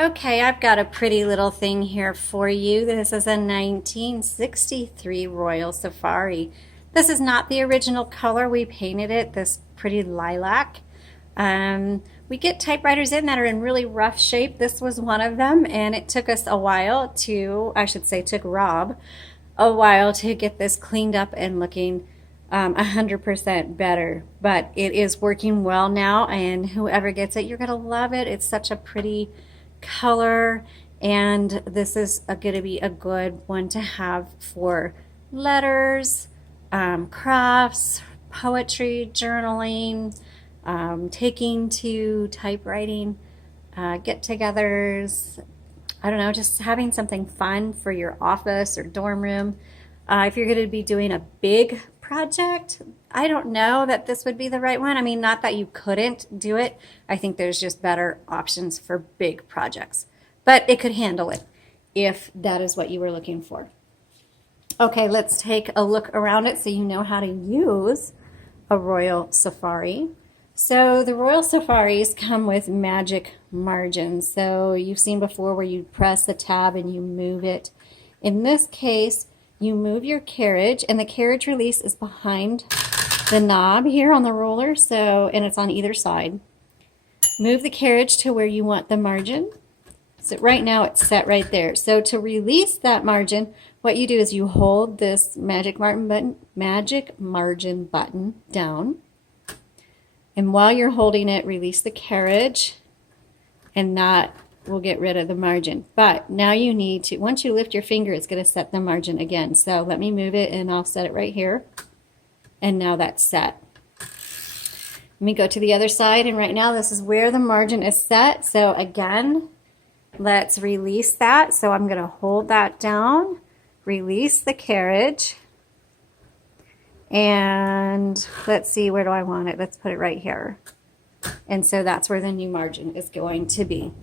Okay, I've got a pretty little thing here for you. This is a 1963 Royal Safari. This is not the original color. We painted it this pretty lilac. We get typewriters in that are in really rough shape. This was one of them, and it took us a while to, I should say, took Rob a while to get this cleaned up and looking 100% better. But it is working well now, and whoever gets it, you're going to love it. It's such a pretty color, and this is going to be a good one to have for letters, crafts, poetry, journaling, taking to typewriting, get-togethers. I don't know, just having something fun for your office or dorm room. If you're going to be doing a big project, I don't know that this would be the right one. I mean, not that you couldn't do it. I think there's just better options for big projects. But it could handle it if that is what you were looking for. Okay, let's take a look around it so you know how to use a Royal Safari. So the Royal Safaris come with magic margins. So you've seen before where you press the tab and you move it. In this case, you move your carriage, and the carriage release is behind the knob here on the roller, and it's on either side. Move the carriage to where you want the margin. So right now it's set right there. So to release that margin, what you do is you hold this magic margin button down, and while you're holding it, release the carriage, and that will get rid of the margin. But now you need to, once you lift your finger, it's going to set the margin again. So let me move it, and I'll set it right here. And now that's set. Let me go to the other side, and right now this is where the margin is set. So again, let's release that. So I'm going to hold that down, release the carriage, and let's see, where do I want it? Let's put it right here. And so that's where the new margin is going to be.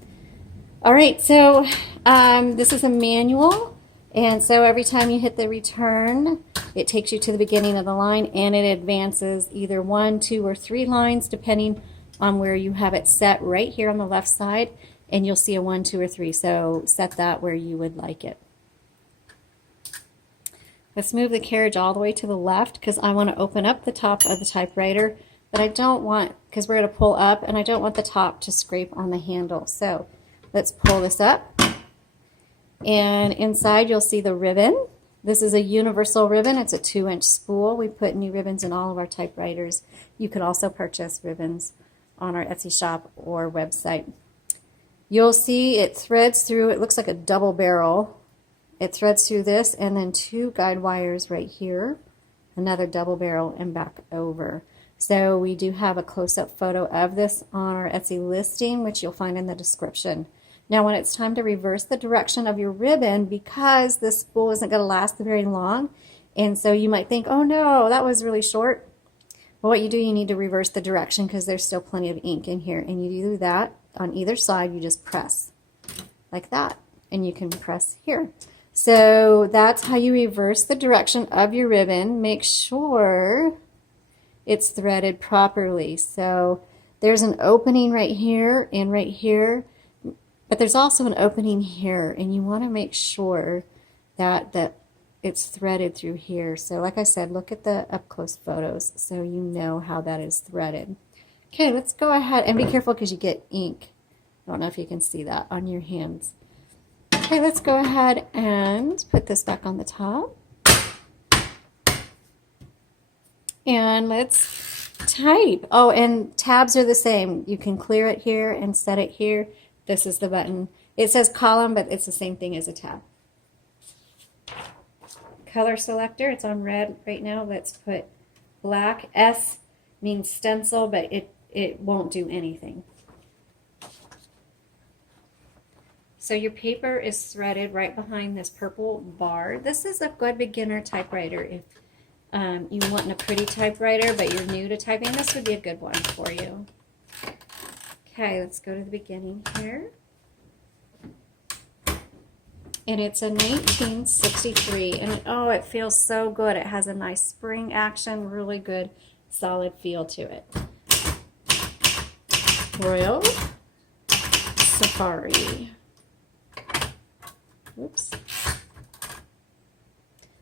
All right, so this is a manual, and so every time you hit the return, it takes you to the beginning of the line, and it advances either 1, 2, or 3 lines depending on where you have it set right here on the left side, and you'll see a 1, 2, or 3, so set that where you would like it. Let's move the carriage all the way to the left because I want to open up the top of the typewriter, but I don't want, because we're going to pull up, and I don't want the top to scrape on the handle. So let's pull this up, and inside you'll see the ribbon. This is a universal ribbon. It's a 2-inch spool. We put new ribbons in all of our typewriters. You can also purchase ribbons on our Etsy shop or website. You'll see it threads through, it looks like a double barrel. It threads through this, and then 2 guide wires right here, another double barrel, and back over. So we do have a close-up photo of this on our Etsy listing, which you'll find in the description. Now when it's time to reverse the direction of your ribbon, because this spool isn't going to last very long, and so you might think, oh no, that was really short. Well, what you do, you need to reverse the direction because there's still plenty of ink in here, and you do that on either side. You just press like that, and you can press here. So that's how you reverse the direction of your ribbon. Make sure it's threaded properly. So there's an opening right here and right here, but there's also an opening here, and you want to make sure that it's threaded through here. So like I said, look at the up-close photos so you know how that is threaded. Okay, let's go ahead, and be careful because you get ink. I don't know if you can see that on your hands. Okay, let's go ahead and put this back on the top. And let's type. Oh, and tabs are the same. You can clear it here and set it here. This is the button. It says column, but it's the same thing as a tab. Color selector, it's on red right now. Let's put black. S means stencil, but it won't do anything. So your paper is threaded right behind this purple bar. This is a good beginner typewriter. If you want a pretty typewriter, but you're new to typing, this would be a good one for you. Okay, let's go to the beginning here. And it's a 1963, and oh, it feels so good. It has a nice spring action, really good, solid feel to it. Royal Safari. Oops.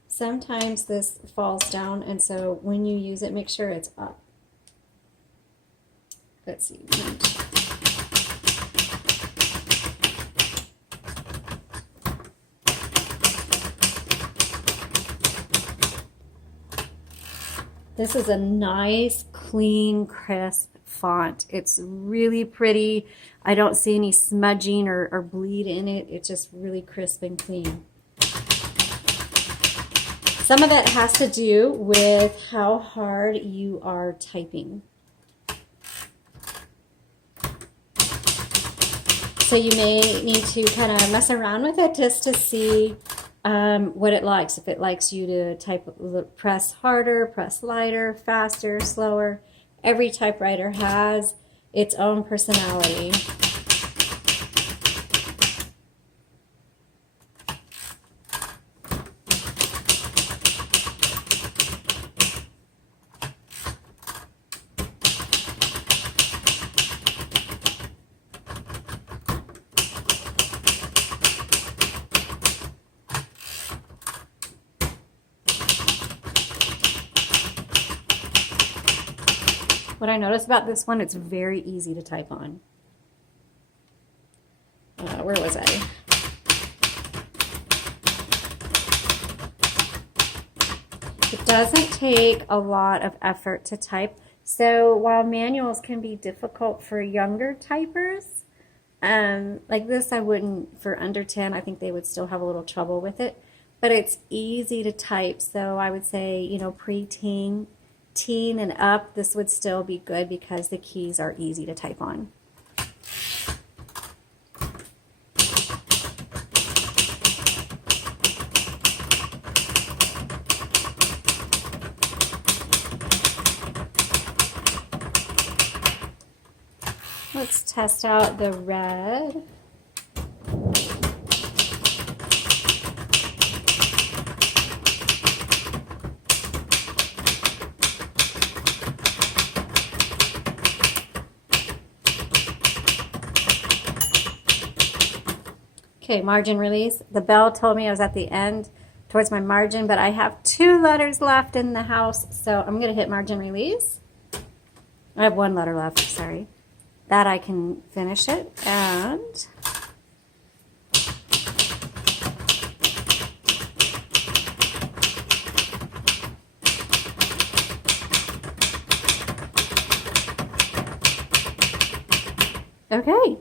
Sometimes this falls down, and so when you use it, make sure it's up. Let's see. This is a nice, clean, crisp font. It's really pretty. I don't see any smudging or bleed in it. It's just really crisp and clean. Some of that has to do with how hard you are typing. So you may need to kind of mess around with it just to see what it likes. If it likes you to press harder, press lighter, faster, slower. Every typewriter has its own personality. What I noticed about this one, it's very easy to type on. Where was I? It doesn't take a lot of effort to type. So while manuals can be difficult for younger typers, like this I wouldn't, for under 10, I think they would still have a little trouble with it. But it's easy to type, so I would say, you know, pre-teen and up, this would still be good because the keys are easy to type on. Let's test out the red. Okay, margin release. The bell told me I was at the end towards my margin, but I have 2 letters left in the house, so I'm going to hit margin release. I have 1 letter left, sorry. That I can finish it, and okay.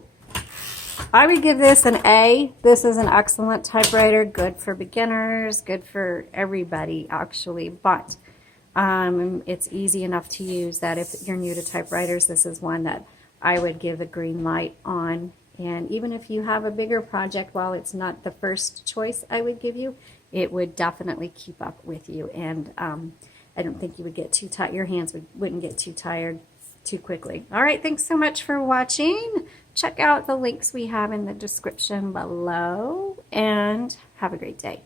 I would give this an A. This is an excellent typewriter, good for beginners, good for everybody actually, but it's easy enough to use that if you're new to typewriters, this is one that I would give a green light on. And even if you have a bigger project, while it's not the first choice I would give you, it would definitely keep up with you. And I don't think you would get too tired. Your hands wouldn't get too tired too quickly. All right, thanks so much for watching. Check out the links we have in the description below, and have a great day.